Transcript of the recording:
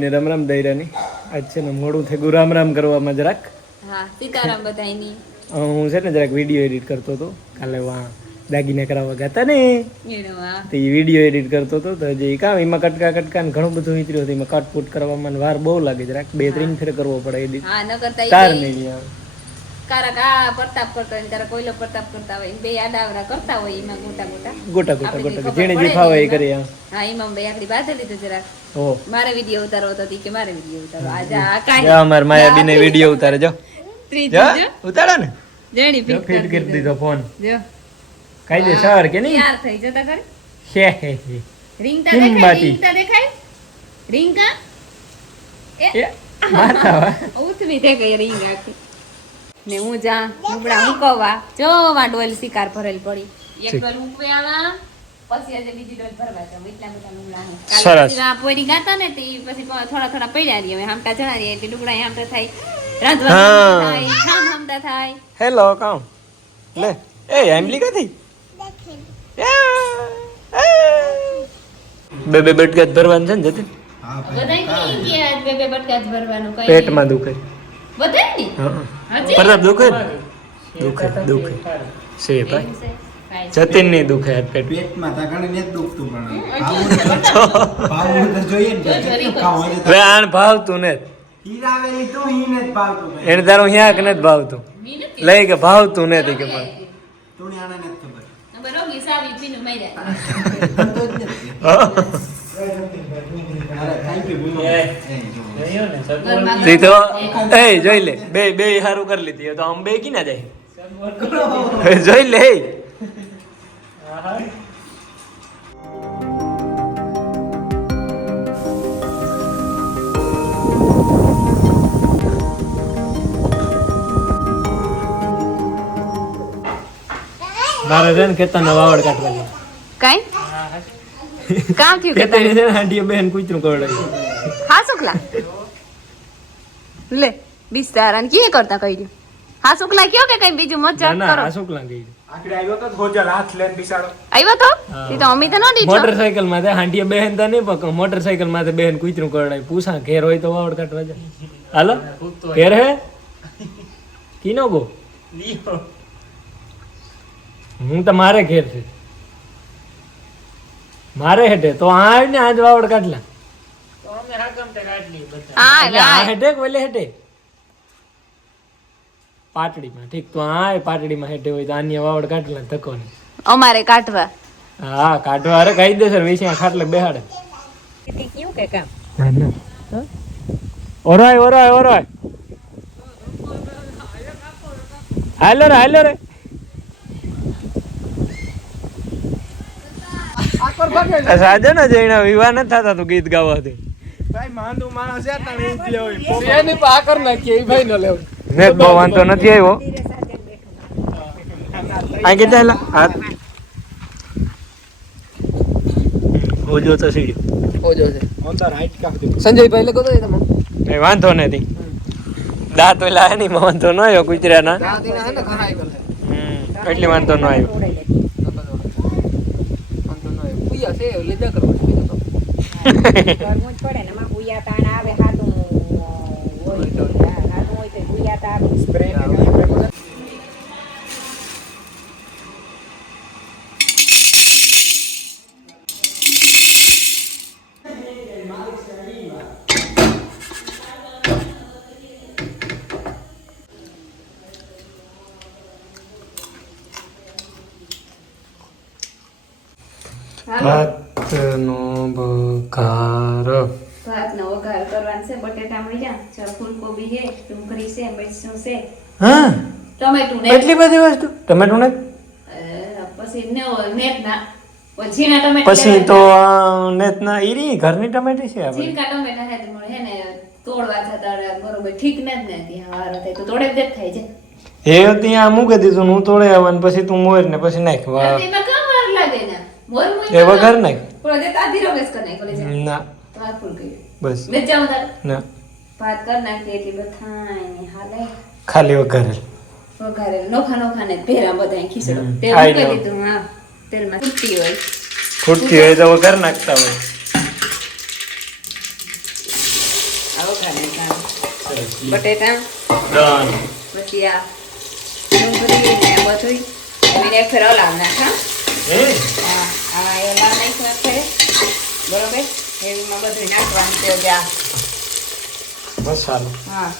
ને રામ રામ દૈરાની આજ છે ને મોડું થઈ ગયું રામ રામ કરવામાં જરાક. હા સીતારામ બધાયની. હું છે ને જરાક વિડીયો એડિટ કરતો હતો કાલે વાં દાગીને કરાવવા ગયા હતા ને તો એ વિડીયો એડિટ કરતો હતો તો હજી કામ એમાં કટકા ને ઘણું બધું વિતર્યું હતું. એમાં કટપુટ કરવામાં વાર બહુ લાગે જરાક 2-3 ફેર કરવો પડે એડિટ. હા ન કરતા તાર નહીં આવે કારક આ પ્રતાપ કરતો હોય ત્યારે કોઈલો પ્રતાપ કરતા હોય બે આડાવરા કરતા હોય એમાં ગોટા જેને જે ફાવે એ કરે. હા એમાં બે આખરી બાંધેલી તો જરાક ઓ મારે વિડીયો ઉતારવો હતો કે મારે વિડીયો ઉતારવો આજે આ કાઈ અમાર માયાબી ને વિડીયો ઉતારે જો ત્રીજી ઉતારો ને જેણી ફિટ કરી દીધો ફોન જો કઈ દે સર કે નહીં યાર થઈ જતા કરે હે રિંગતા દેખાય રિંગા એ માથા ઉતમી થઈ ગઈ રિંગ આખી ને હું જા લુગડા મૂકવા જો વા ડોલ શિકાર ભરેલ પડી એક ડોલ મૂકવે આવા પછી આજે બીજી ડોલ ભરવા જાવ એટલા બધા લુગડા કાલે આ પોરી ગાતા ને તે પછી થોડા પડ્યા રહી હવે હામટા ચણા રહી એટલે લુગડા હામટા થાય રાંધવા થાય ખામ હામટા થાય હેલો કામ લે એ એમલી કાથી બે બટકા ભરવાનું છે ને જતે બધાય કે આજ બે બટકા જ ભરવાનું કઈ પેટમાં દુખે બધાય ને હા પરદાબ દુખે દુખે છે ભાઈ જતીન ની દુખે પેટમાં તા ઘણી ને દુખતું પણ ભાવ તો જોઈએ ને વે આણ ભાવતું ને હીરાવેલી તો હીને જ ભાવતું એને તારું હિયા કે ને ભાવતું લઈ કે ભાવતું નથી કે પણ તુણી આને નથી ખબર બરોગી સાવી પીનું માર્યા તી તો એ જોઈ લે બે હારું કરી લીધી તો આમ બે કી ના જાય જોઈ લે મારે છે ને કેતા નવા વાવડ કાઢવા કાઈ કામ થયું કે કેતા છે હાંડીએ બેન કૂતરું કરડાય હા સુકલા લે બિસ્તારાન કે કરતા કઈ હા સુકલા કયો કે કઈ બીજું મત ના કરો આ શુક્લા ગઈ આકડે આવ્યો તો ગોજલ હાથ લઈને બિસાડો આવ્યો તો ઈ તો અમી તો નો દીધો મોટરસાઇકલ માં હાંડીએ બેન તો નહીં પણ મોટરસાઇકલ માં બેન કૂતરું કરડાય પૂછા ઘેર હોય તો વાવડ કાઢવા જાય હાલો ઘેર હે કીનો ગો હું તો મારે ઘેર છે મારે હેઠે તો આ ને આજ વાવડ કાઢલા આ હેઠે બોલે હેઠે પાટડીમાં ઠીક તો આ પાટડીમાં હેઠે હોય તો આની વાવડ કાઢલા ધક્કો ને અમારે કાઢવા હા કાઢવા અરે કાયદેસર વેચી ખાટલે બેહાડે કયું કે કામ ઓરાય હાલો રે સાજો ને જઈના વિવાહ ન થતા તું ગીત ગાવાથી ભાઈ માંદુ માણસ છે તને એટલે હોય એની પાકર નાખી એ ભાઈ ન લેવ ને બહુ વાંધો નથી આવ્યો આ કે ચાલ આ ઓજો તો સીડ્યો ઓજો છે અંદર હાઈટ કાઢી સંજયભાઈ લખો તો તમે એ વાંધો નથી દાંત ઓલા એની વાંધો ન આવ્યો કુતરાના એટલે વાંધો ન આવ્યો ભાતનો વઘાર કરવાનો છે બટેટા મળ્યા ફૂલકોબી છે ડુંગળી છે મરચું છે હા ટમેટું ને એટલી બધી વસ્તુ ટમેટું ને પછી નેટ ના ઝીણા ટમેટા પછી તો નેત ના ઈરી ઘરની ટમેટી છે આપણે ઝીણા ટમેટા છે તો હે ને તોડવા જતા બરોબર ઠીક ન જ નથી હારો થાય તો તોડે જ થાય છે એ ત્યાં મૂકી દીધું હું તોડે આવવાનું પછી તું મોર ને પછી નાખ એમાં કામ વાર લાગે ને મોર મોર એ વઘાર નાખ થોડા દે આધી રોગસ કર નાખ કોલે ના તો આ ફૂલ કરી બસ મે જાઉં તાર ના ભાત કર નાખી એટલે બધાય હાલે ખાલી વઘારેલ વઘારે નોખા ને ભેરા બધાય ખીચડો તેલ આઈ મૂકી નો. દીધું હા તેલમાં ફૂટતી હોય ફૂટતી હોય તો વઘાર નાખતા હોય આ વઘારે કામ સરસ બટેટા ડન પછી આ ડુંગળી ને બધું એમને એક ફેર હલાવ નાખા હે હા આ હલાવ નાખ્યા છે બરોબર એમાં બધું નાખવાનું છે જ્યાં મસાલો હા